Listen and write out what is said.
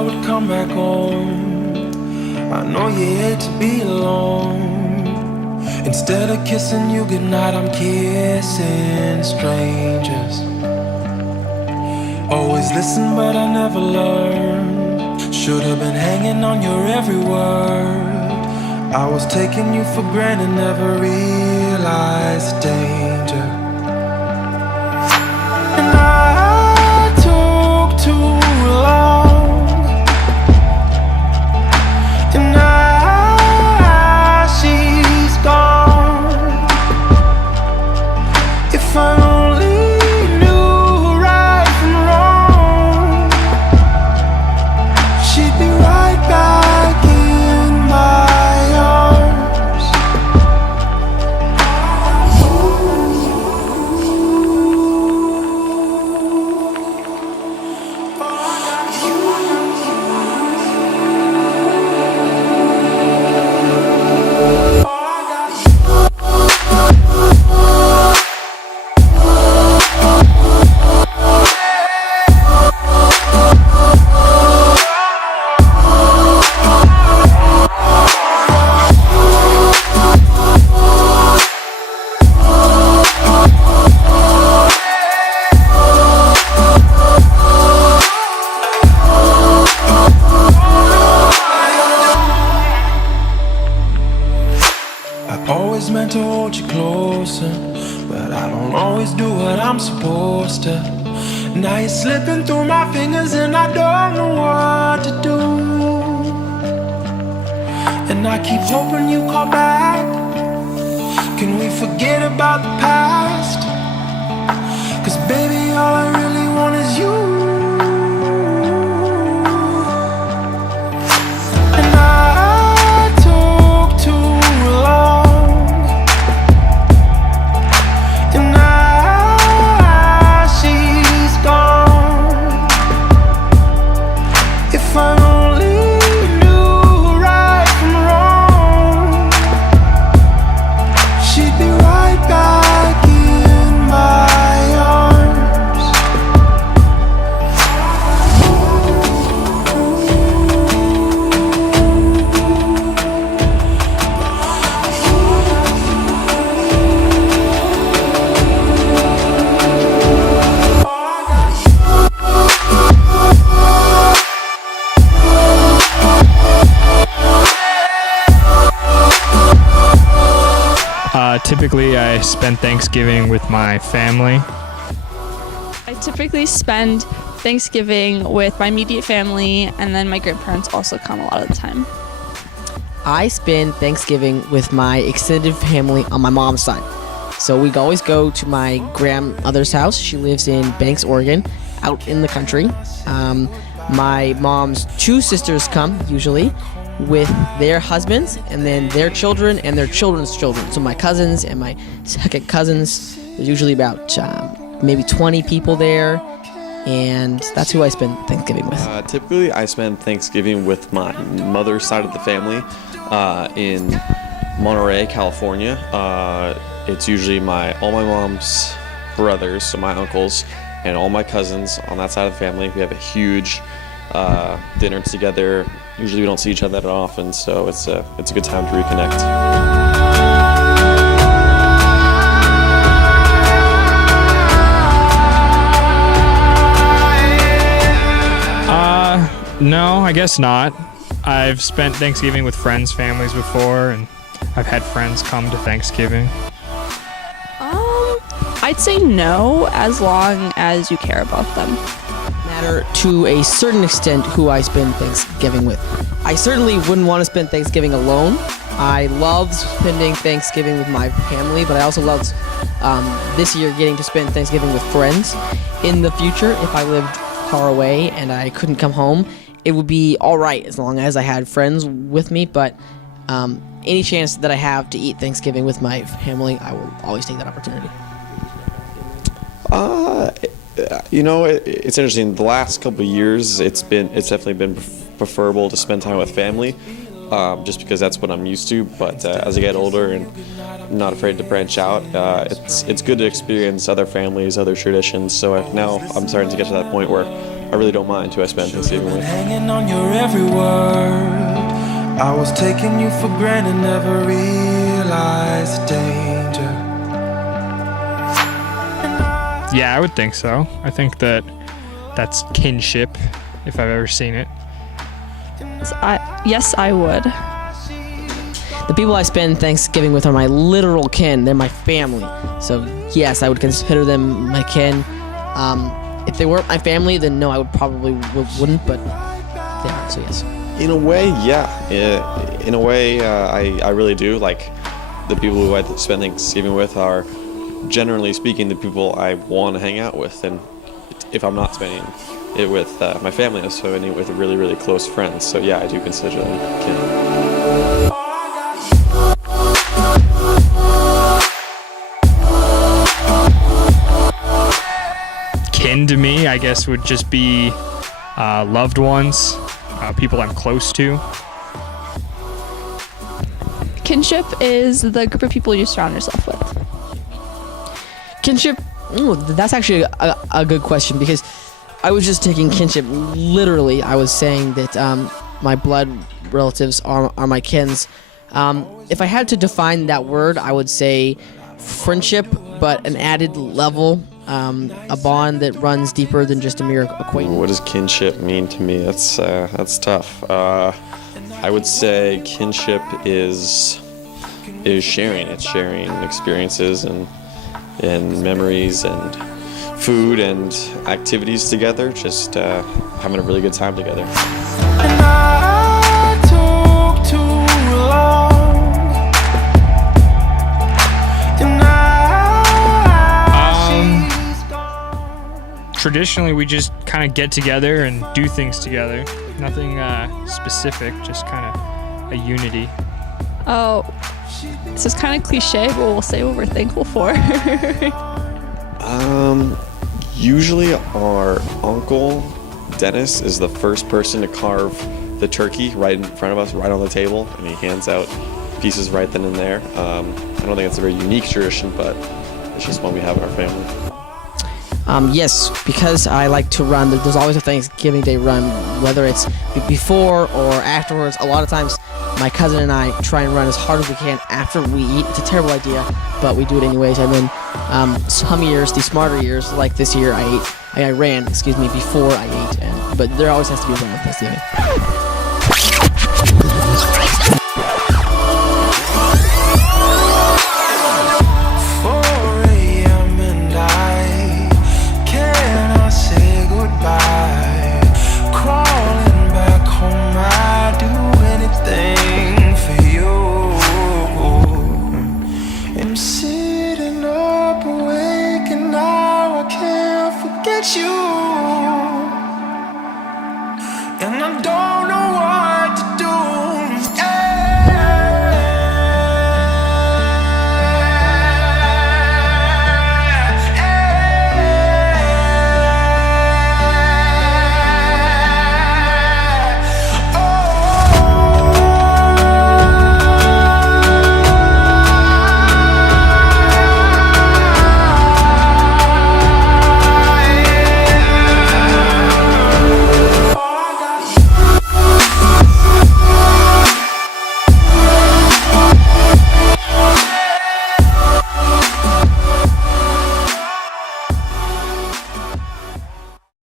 I would come back home. I know you hate to be alone. Instead of kissing you goodnight, I'm kissing strangers. Always listen, but I never learned. Should've been hanging on your every word. I was taking you for granted, never realized the danger. And I took too long. And now she's gone. If I only knew right from wrong, she'd be right back in my arms. I always meant to hold you closer, but I don't always do what I'm supposed to. Now you're slipping through my fingers and I don't know what to do. And I keep hoping you call back. Can we forget about the past? 'Cause baby, all I really want is you. And I took too long. And now she's gone. If I only knew right from wrong, she'd be right back in my arms. Typically, I spend Thanksgiving with my family. I typically spend Thanksgiving with my immediate family, and then my grandparents also come a lot of the time. I spend Thanksgiving with my extended family on my mom's side. So we always go to my grandmother's house. She lives in Banks, Oregon, out in the country. My mom's two sisters come usually with their husbands and then their children and their children's children. So my cousins and my second cousins, there's usually about maybe 20 people there. And that's who I spend Thanksgiving with. Typically, I spend Thanksgiving with my mother's side of the family in Monterey, California. It's usually all my mom's brothers, so my uncles, and all my cousins on that side of the family. We have a huge dinner together. Usually we don't see each other that often, so it's a good time to reconnect. No, I guess not. I've spent Thanksgiving with friends' families before, and I've had friends come to Thanksgiving. I'd say no, as long as you care about them. Matter to a certain extent who I spend Thanksgiving with. I certainly wouldn't want to spend Thanksgiving alone. I love spending Thanksgiving with my family, but I also loved this year getting to spend Thanksgiving with friends. In the future, if I lived far away and I couldn't come home, it would be all right as long as I had friends with me, but any chance that I have to eat Thanksgiving with my family, I will always take that opportunity. It's interesting. The last couple of years, it's definitely been preferable to spend time with family, just because that's what I'm used to. But as I get older and I'm not afraid to branch out, it's good to experience other families, other traditions. So now I'm starting to get to that point where I really don't mind who I spend Thanksgiving with. Hanging on your every word. I was taking you for granted, never realized danger. Yeah, I would think so. I think that's kinship, if I've ever seen it. Yes, I would. The people I spend Thanksgiving with are my literal kin. They're my family. So yes, I would consider them my kin. If they weren't my family, then no, I would probably wouldn't. But they are. So yes. In a way, yeah. In a way, I really do. Like, the people who I spend Thanksgiving with are, generally speaking, the people I want to hang out with. And if I'm not spending it with my family, I'm spending it with really, really close friends. So yeah, I do consider them kin. Kin to me, I guess, would just be loved ones, people I'm close to. Kinship is the group of people you surround yourself with. Kinship, that's actually a good question, because I was just taking kinship literally. I was saying that my blood relatives are my kins. If I had to define that word, I would say friendship, but an added level, a bond that runs deeper than just a mere acquaintance. What does kinship mean to me? That's tough. I would say kinship is sharing. It's sharing experiences and memories and food and activities together, just having a really good time together. And I took too long. And she's gone. Traditionally, we just kind of get together and do things together. Nothing specific, just kind of a unity. Oh, this is kind of cliche, but we'll say what we're thankful for. Usually our uncle, Dennis, is the first person to carve the turkey right in front of us, right on the table, and he hands out pieces right then and there. I don't think it's a very unique tradition, but it's just one we have in our family. Yes, because I like to run. There's always a Thanksgiving Day run, whether it's before or afterwards. A lot of times, my cousin and I try and run as hard as we can after we eat. It's a terrible idea, but we do it anyways. And then some years, the smarter years, like this year, I ran before I ate. But there always has to be a run on Thanksgiving.